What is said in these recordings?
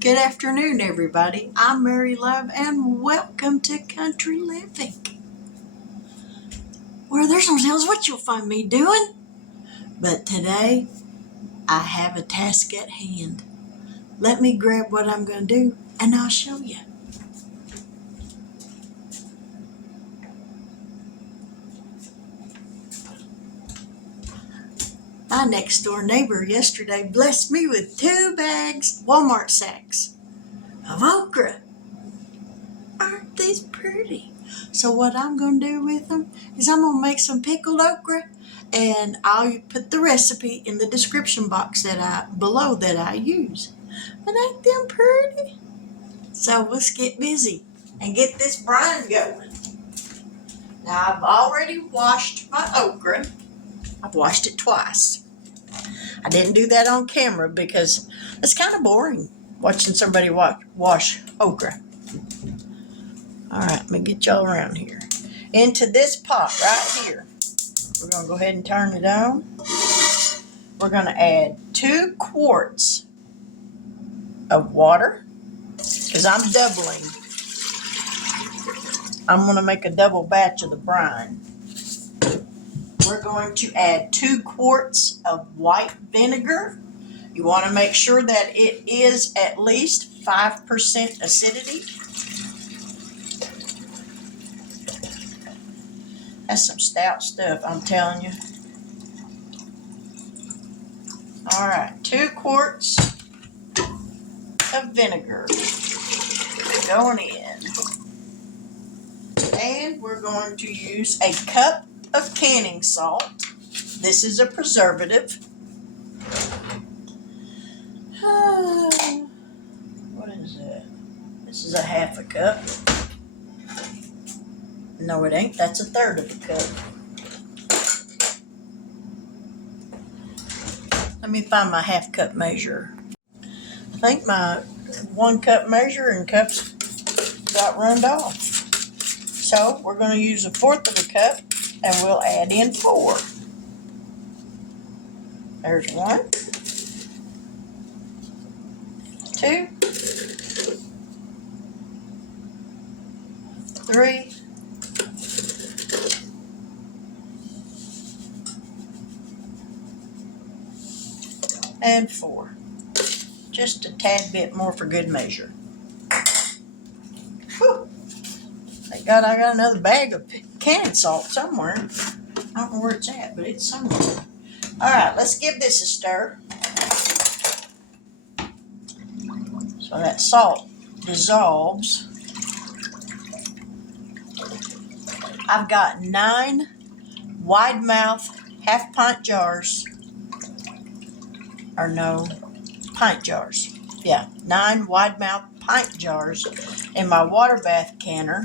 Good afternoon, everybody. I'm Mary Love, and welcome to Country Living, where there's no tells what you'll find me doing. But today, I have a task at hand. Let me grab what I'm going to do, and I'll show you. My next door neighbor yesterday blessed me with 2 bags, Walmart sacks, of okra. Aren't these pretty? So what I'm going to do with them is I'm going to make some pickled okra, and I'll put the recipe in the description box below that I use. But ain't them pretty? So let's get busy and get this brine going. Now I've already washed my okra. I've washed it twice. I didn't do that on camera because it's kind of boring watching somebody wash okra. All right, let me get y'all around here. Into this pot right here, we're going to go ahead and turn it on. We're going to add 2 quarts of water because I'm doubling. I'm going to make a double batch of the brine. We're going to add 2 quarts of white vinegar. You want to make sure that it is at least 5% acidity. That's some stout stuff, I'm telling you. All right, 2 quarts of vinegar going in. And we're going to use a cup of canning salt. This is a preservative. What is that? This is a 1/2 cup. No, it ain't. That's 1/3 of a cup. Let me find my 1/2 cup measure. I think my 1 cup measure and cups got run off. So we're going to use 1/4 of a cup, and we'll add in 4. There's 1, 2, 3, and 4. Just a tad bit more for good measure. Whew. Thank God I got another bag of canned salt somewhere. I don't know where it's at, but it's somewhere. All right, let's give this a stir. So that salt dissolves. I've got 9 wide mouth 1/2 pint jars. Or no, pint jars. Yeah, 9 wide mouth pint jars in my water bath canner.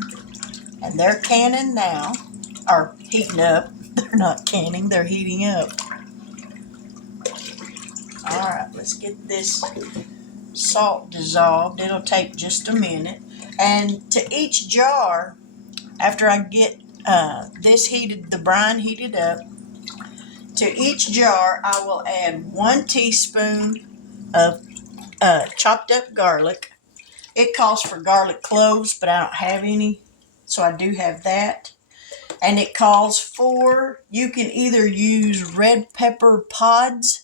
And they're canning now, or heating up. They're not canning, they're heating up. All right, let's get this salt dissolved. It'll take just a minute. And to each jar, after I get the brine heated up, to each jar I will add 1 teaspoon of chopped up garlic. It calls for garlic cloves, but I don't have any, so I do have that. And it calls for, you can either use red pepper pods,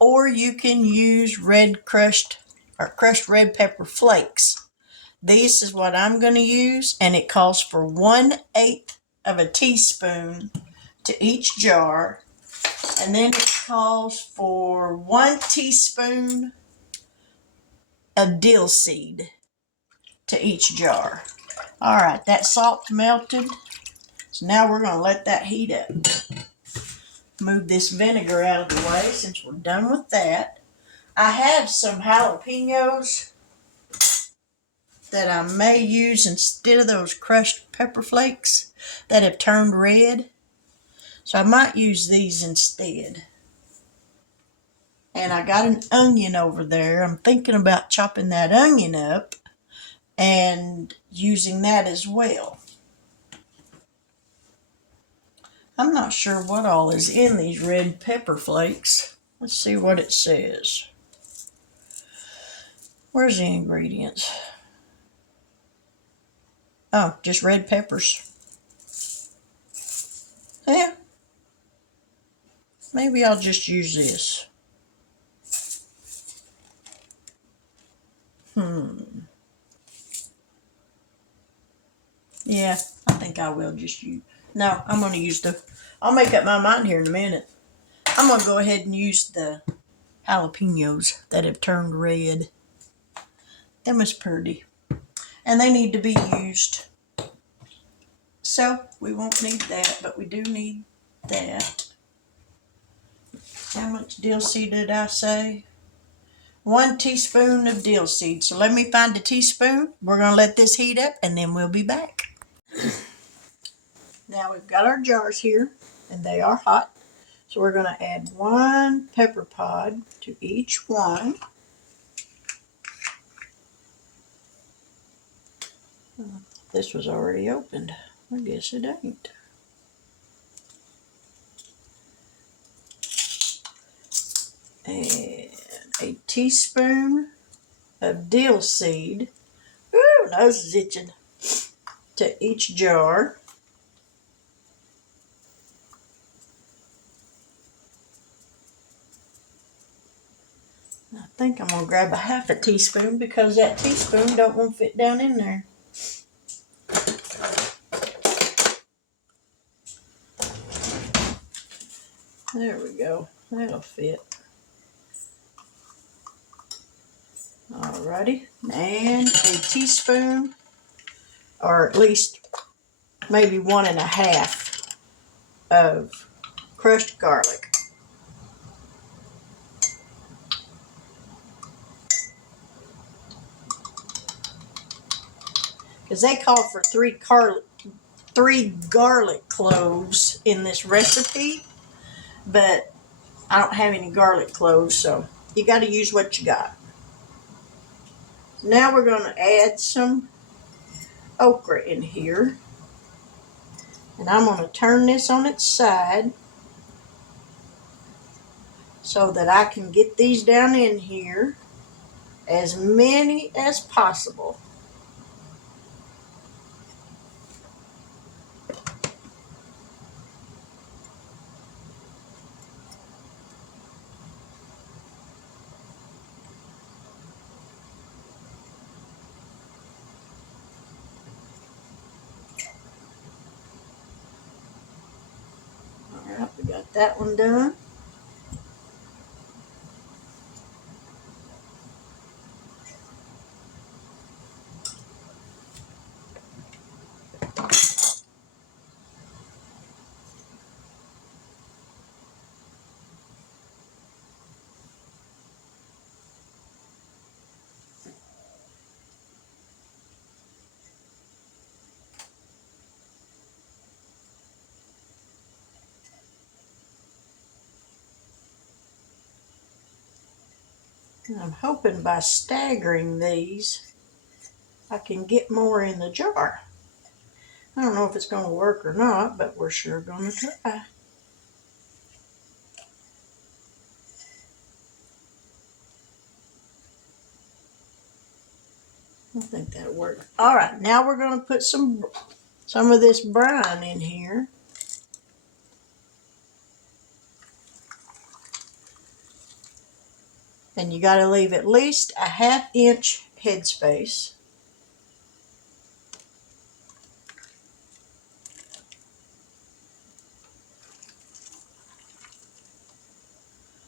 or you can use crushed red pepper flakes. This is what I'm going to use, and it calls for 1/8 of a teaspoon to each jar. And then it calls for 1 teaspoon of dill seed to each jar. All right, that salt melted. So now we're going to let that heat up. Move this vinegar out of the way since we're done with that. I have some jalapenos that I may use instead of those crushed pepper flakes that have turned red. So I might use these instead. And I got an onion over there. I'm thinking about chopping that onion up and using that as well. I'm not sure what all is in these red pepper flakes. Let's see what it says. Where's the ingredients? Oh, just red peppers. Yeah, maybe I'll just use this. Yeah, I think I will just use. No, I'm going to use the. I'll make up my mind here in a minute. I'm going to go ahead and use the jalapenos that have turned red. Them is pretty. And they need to be used. So we won't need that, but we do need that. How much dill seed did I say? 1 teaspoon of dill seed. So let me find a teaspoon. We're going to let this heat up and then we'll be back. Now we've got our jars here and they are hot. So we're going to add 1 pepper pod to each one. This was already opened. I guess it ain't. And a teaspoon of dill seed. Ooh, nose is itching. To each jar. I think I'm going to grab a half a teaspoon because that teaspoon don't want to fit down in there. There we go. That'll fit. Alrighty. And a teaspoon, or at least maybe 1.5 of crushed garlic. Because they call for 3 garlic cloves in this recipe, but I don't have any garlic cloves, so you got to use what you got. Now we're going to add some okra in here. And I'm going to turn this on its side so that I can get these down in here, as many as possible. Alright, we got that one done. And I'm hoping by staggering these, I can get more in the jar. I don't know if it's going to work or not, but we're sure going to try. I think that'll work. Alright, now we're going to put some of this brine in here. And you got to leave at least a 1/2 inch headspace.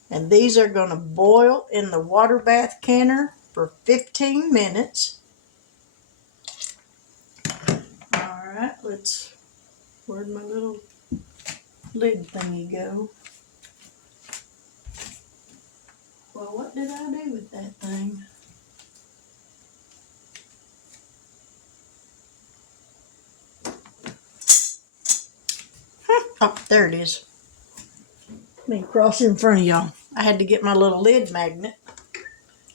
And these are going to boil in the water bath canner for 15 minutes. Alright, where'd my little lid thingy go? Well, what did I do with that thing? Oh, there it is. Let me cross in front of y'all. I had to get my little lid magnet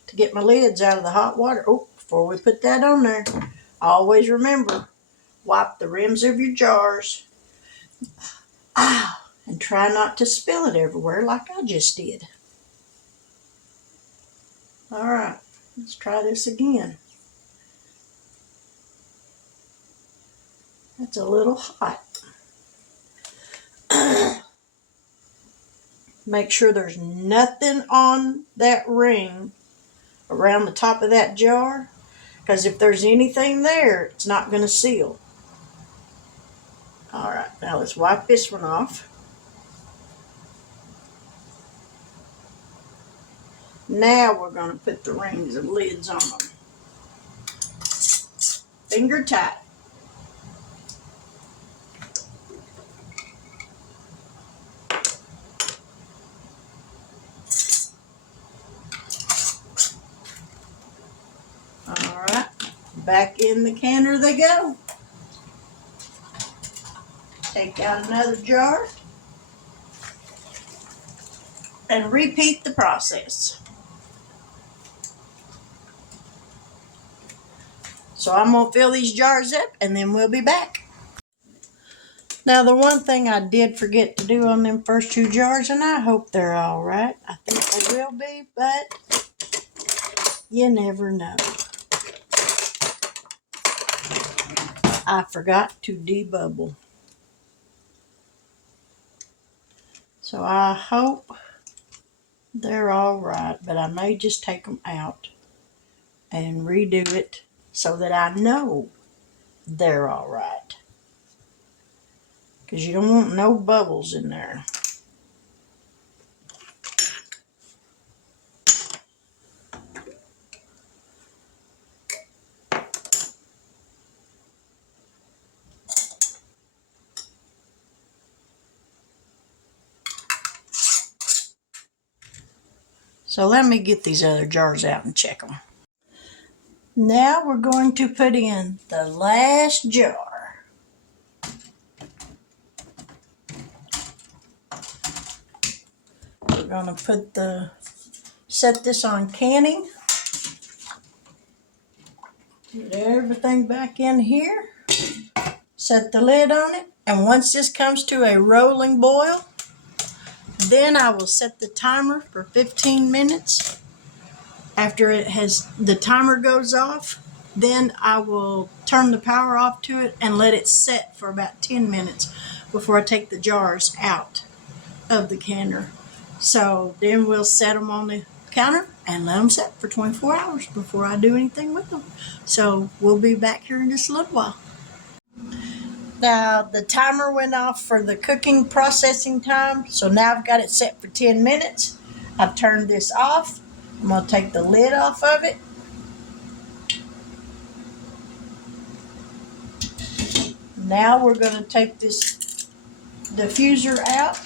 to get my lids out of the hot water. Oh, before we put that on there, always remember, wipe the rims of your jars. And try not to spill it everywhere like I just did. Alright, Let's try this again. That's a little hot. Make sure there's nothing on that ring around the top of that jar, because if there's anything there, it's not going to seal. All right, now let's wipe this one off. Now we're going to put the rings and lids on them. Finger tight. All right, back in the canner they go. Take out another jar and repeat the process. So I'm going to fill these jars up and then we'll be back. Now the one thing I did forget to do on them first two jars, and I hope they're all right. I think they will be, but you never know. I forgot to debubble. So I hope they're all right, but I may just take them out and redo it so that I know they're all right. Because you don't want no bubbles in there. So let me get these other jars out and check them. Now we're going to put in the last jar. We're going to set this on canning. Put everything back in here. Set the lid on it. And once this comes to a rolling boil, then I will set the timer for 15 minutes. After the timer goes off, then I will turn the power off to it and let it set for about 10 minutes before I take the jars out of the canner. So then we'll set them on the counter and let them set for 24 hours before I do anything with them. So we'll be back here in just a little while. Now the timer went off for the cooking processing time, so now I've got it set for 10 minutes. I've turned this off. I'm going to take the lid off of it. Now we're going to take this diffuser out.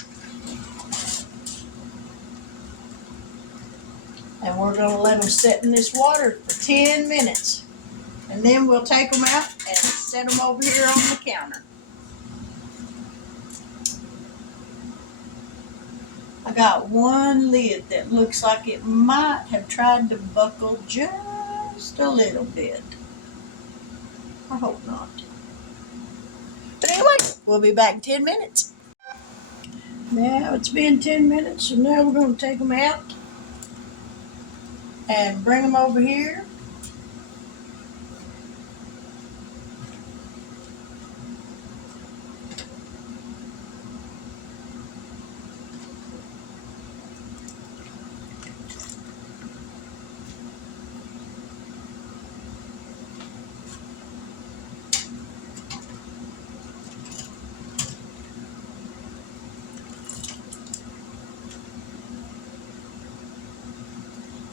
And we're going to let them sit in this water for 10 minutes. And then we'll take them out and set them over here on the counter. I got one lid that looks like it might have tried to buckle just a little bit. I hope not. But anyway, we'll be back in 10 minutes. Now it's been 10 minutes, so now we're going to take them out and bring them over here.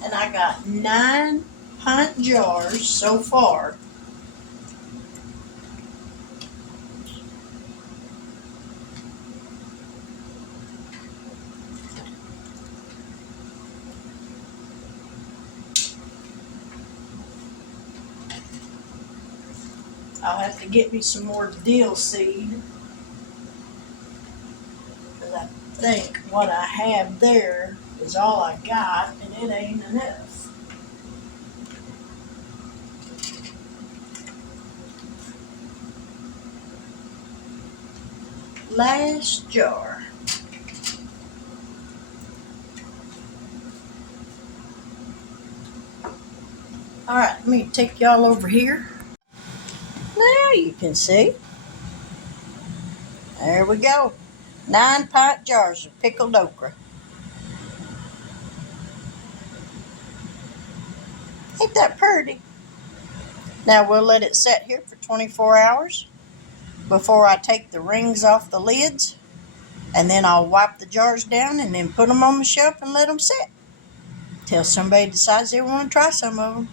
And I got 9 pint jars so far. I'll have to get me some more dill seed, because I think what I have there is all I got, and it ain't enough. Last jar. All right, let me take y'all over here. Now you can see. There we go. 9-pint jars of pickled okra. Ain't that pretty? Now we'll let it set here for 24 hours before I take the rings off the lids, and then I'll wipe the jars down and then put them on the shelf and let them sit till somebody decides they want to try some of them.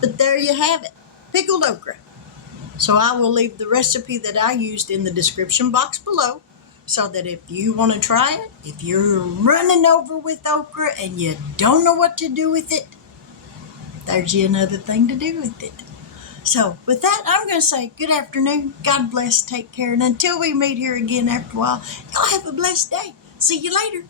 But there you have it, pickled okra. So I will leave the recipe that I used in the description box below, so that if you want to try it, if you're running over with okra and you don't know what to do with it, there's you another thing to do with it. So with that, I'm going to say good afternoon, God bless, take care, and until we meet here again after a while, y'all have a blessed day. See you later.